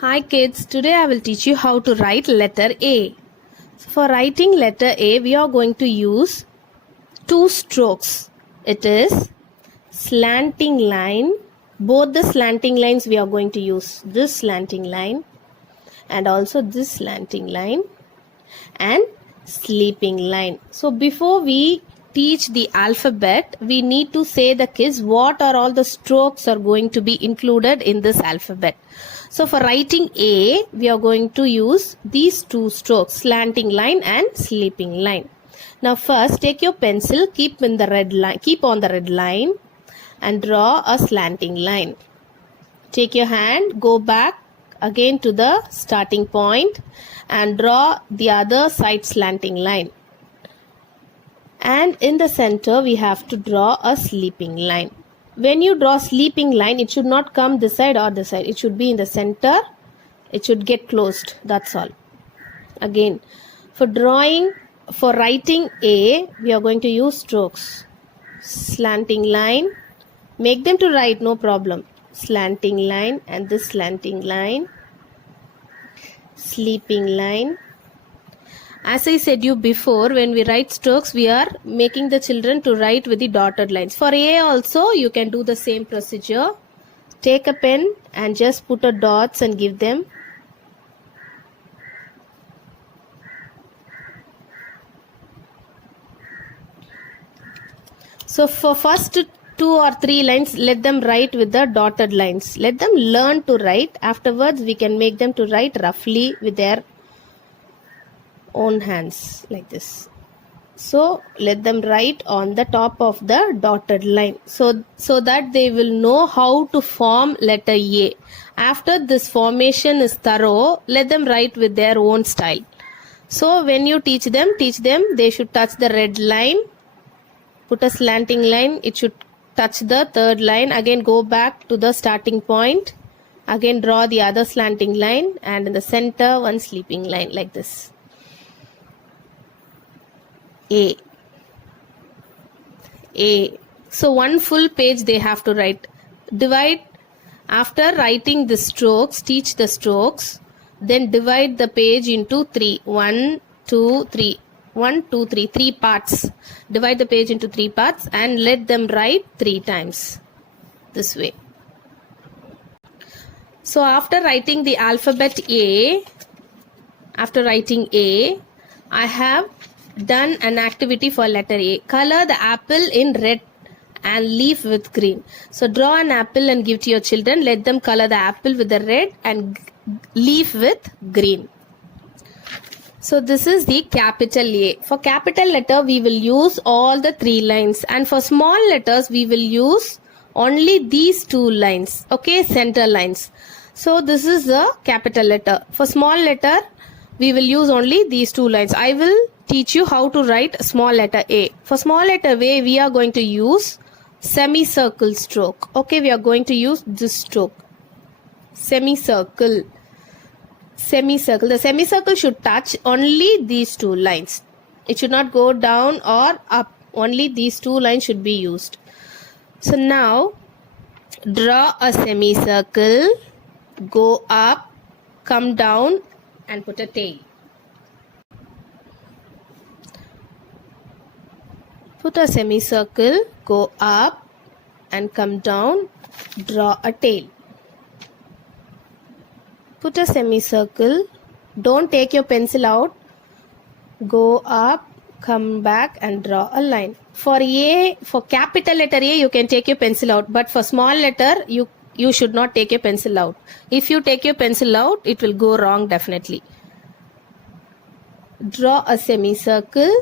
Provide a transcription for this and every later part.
Hi kids, today I will teach you how to write letter A. So for writing letter A, we are going to use two strokes. It is slanting line. Both the slanting lines we are going to use. This slanting line and also this slanting line and sleeping line. So before we teach the alphabet, we need to say the kids what are all the strokes are going to be included in this alphabet. So for writing A, we are going to use these two strokes, slanting line and sleeping line. Now first take your pencil, keep on the red line and draw a slanting line. Take your hand, go back again to the starting point and draw the other side slanting line. And in the center we have to draw a sleeping line. When you draw sleeping line, it should not come this side or this side. It should be in the center. It should get closed. That's all. Again, for writing A, we are going to use strokes. Slanting line. Make them to write, no problem. Slanting line and this slanting line. Sleeping line. As I said you before, when we write strokes, we are making the children to write with the dotted lines. For A also, you can do the same procedure. Take a pen and just put a dots and give them. So for first 2 or 3 lines, let them write with the dotted lines. Let them learn to write. Afterwards, we can make them to write roughly with their own hands like this. So let them write on the top of the dotted line so that they will know how to form letter A. After this formation is thorough, let them write with their own style. So when you teach them, they should touch the red line, put a slanting line, it should touch the third line, again go back to the starting point, again draw the other slanting line, and in the center one sleeping line like this. A. So one full page they have to write. Divide, after writing the strokes, teach the strokes, then divide the page into 3. 1, 2, 3. 1, 2, 3. 3 parts. Divide the page into 3 parts and let them write 3 times. This way. So after writing the alphabet A, I have done an activity for letter A. Color the apple in red and leaf with green. So draw an apple and give to your children. Let them color the apple with the red and leaf with green. So this is the capital A. For capital letter, we will use all the 3 lines. And for small letters, we will use only these 2 lines. Okay, center lines. So this is the capital letter. For small letter, we will use only these 2 lines. I will teach you how to write small letter A. For small letter A, we are going to use semicircle stroke. Okay, we are going to use this stroke. Semicircle. The semicircle should touch only these 2 lines. It should not go down or up. Only these 2 lines should be used. So now, draw a semicircle, go up, come down and put a tail. Put a semicircle, go up and come down, draw a tail. Put a semicircle, don't take your pencil out, go up, come back and draw a line. For capital letter A, you can take your pencil out, but for small letter, you should not take your pencil out. If you take your pencil out, it will go wrong definitely. Draw a semicircle,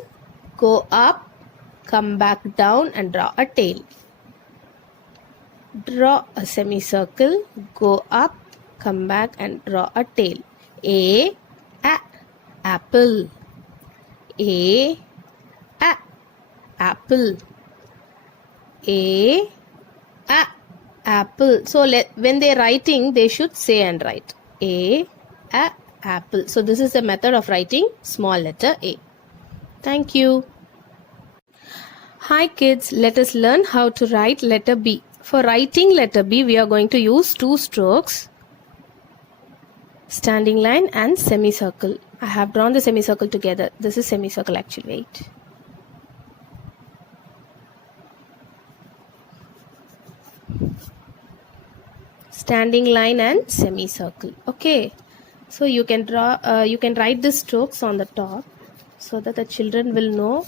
go up, come back down and draw a tail. Draw a semicircle, go up, come back and draw a tail. Apple. Apple. Apple. So when they are writing, they should say and write. Apple. So this is the method of writing small letter A. Thank you. Hi kids, let us learn how to write letter B. For writing letter B, we are going to use 2 strokes. standing line and semicircle. I have drawn the semicircle together. This is semicircle actually. Wait. Standing line and semicircle. Okay. So you can draw. You can write the strokes on the top so that the children will know.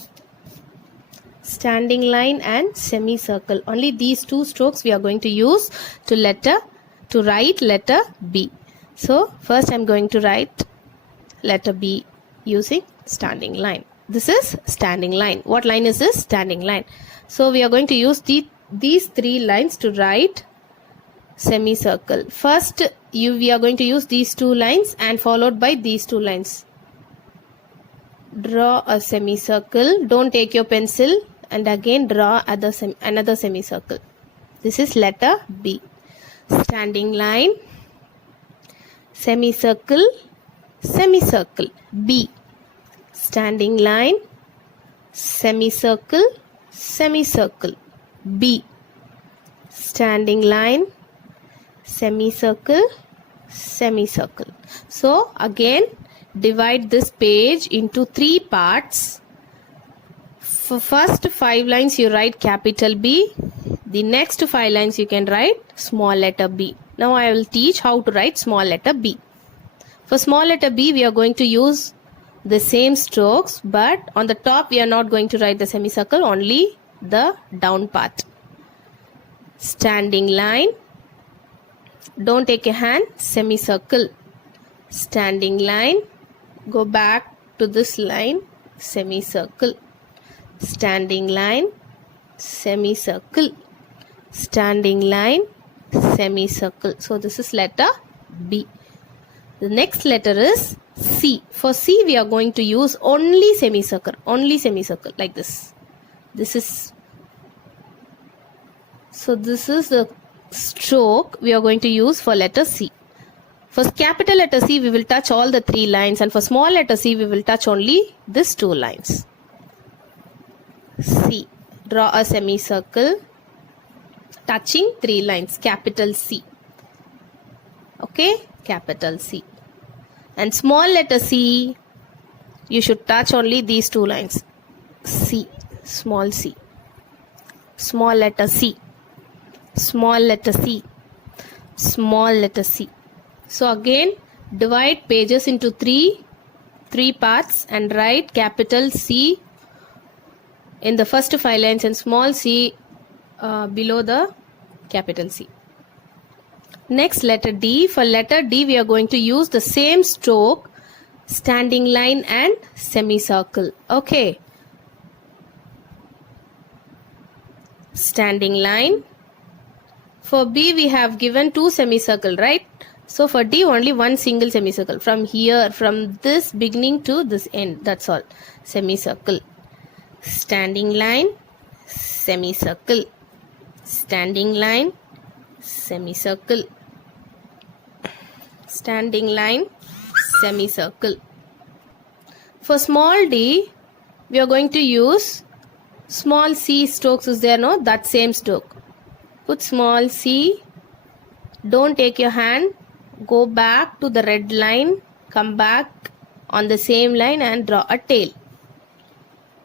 Standing line and semicircle. Only these two strokes we are going to use to write letter B. So first I'm going to write letter B using standing line. This is standing line. What line is this? Standing line. So we are going to use these three lines to write semicircle. First we are going to use these two lines and followed by these two lines. Draw a semicircle. Don't take your pencil and again draw another semicircle. This is letter B. Standing line, semicircle, semicircle. B. Standing line, semicircle, semicircle. B. Standing line, semicircle, semicircle. So again divide this page into three parts. For first 5 lines you write capital B. The next 5 lines you can write small letter B. Now I will teach how to write small letter B. For small letter B we are going to use the same strokes, but on the top we are not going to write the semicircle, only the down part. Standing line. Don't take a hand. Semicircle. Standing line. Go back to this line. Semicircle. Standing line, semicircle. Standing line, semicircle. So this is letter B. The next letter is C. For C we are going to use only semicircle like this. This is the stroke we are going to use for letter C. For capital letter C we will touch all the three lines, and for small letter C we will touch only these two lines. C. Draw a semicircle touching three lines. Capital C. Okay, capital C. And small letter C, you should touch only these two lines. C. Small c. Small letter C. Small letter C. Small letter C. So again divide pages into three parts and write capital C in the first 5 lines and small c below the capital C. Next letter D. For letter D we are going to use the same stroke, standing line and semicircle. Okay. Standing line. For B we have given 2 semicircle, right? So for D only one single semicircle. From here, from this beginning to this end, that's all. Semicircle. Standing line, semicircle. Standing line, semicircle. Standing line, semicircle. For small d, we are going to use small c strokes. Is there no? That same stroke. Put small c. Don't take your hand. Go back to the red line. Come back on the same line and draw a tail.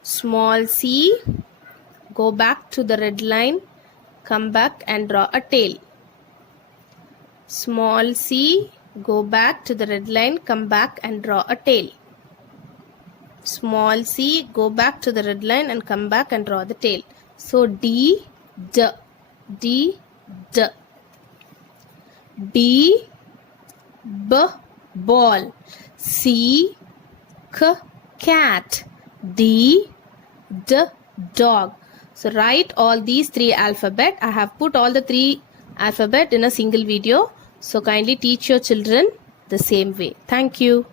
Small c. Go back to the red line. Come back and draw a tail. Small c. Go back to the red line. Come back and draw a tail. Small c. Go back to the red line and come back and draw the tail. So D, D, D, D. B, B, ball. C, K, cat. D, D, dog. So write all these 3 alphabet. I have put all the 3 alphabet in a single video. So kindly teach your children the same way. Thank you.